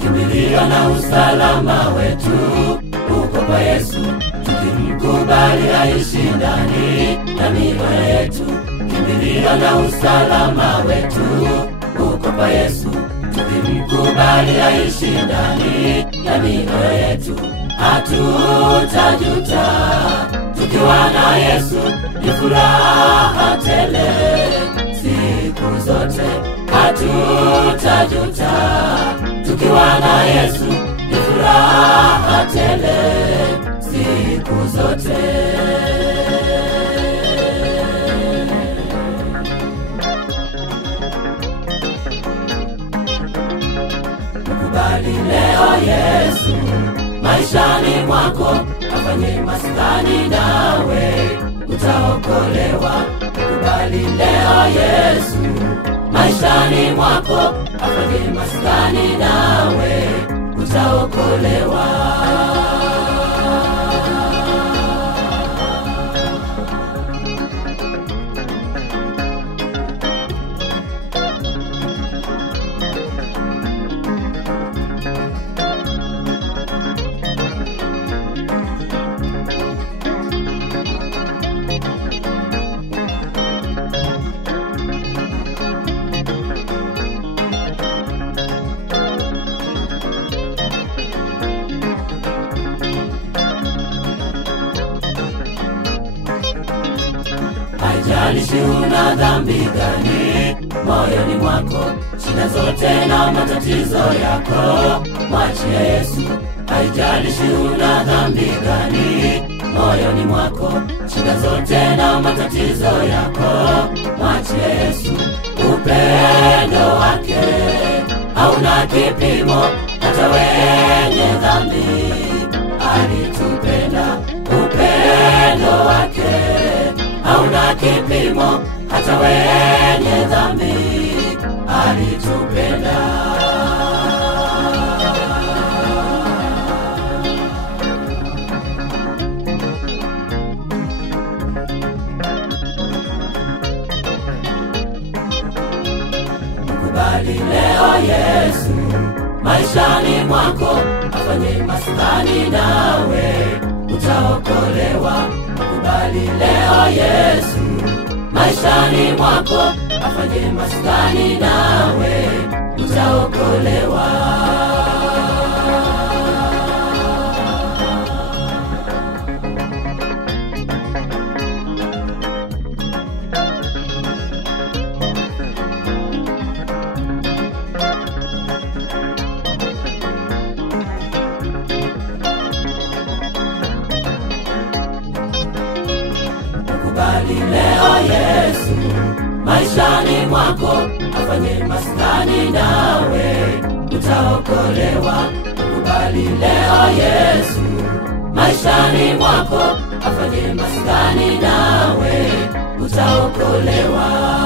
Kimbilio na usalama wetu uko kwa Yesu, tukimkubali aishi ndani ya mioyo yetu. Kimbilio na usalama wetu uko kwa Yesu, tukimkubali aishi ndani ya mioyo yetu. Hatutajuta tukiwa na Yesu, ni furaha tele siku zote. Hatutajuta tukiwa na Yesu, ni furaha tele siku zote. Mkubali leo Yesu maishani mwako, afanye maskani nawe utaokolewa. Mkubali leo Yesu maishani mwako, afanye maskani nawe utaokolewa. Haijalishi una dhambi gani moyoni mwako, shida zote na matatizo yako mwachie Yesu. Haijalishi una dhambi gani moyoni mwako, shida zote na matatizo yako mwachie Yesu. Upendo wake hauna kipimo, hata wenye dhambi alitupenda. Upendo wake hauna kipimo, hata wenye dhambi alitupenda. Mkubali leo Yesu maishani mwako, afanye maskani nawe utaokolewa. Mkubali leo Yesu maishani mwako, afanye maskani nawe utaokolewa. Mkubali leo Yesu maishani mwako, afanye maskani nawe utaokolewa. Mkubali leo Yesu maishani mwako, afanye maskani nawe utaokolewa.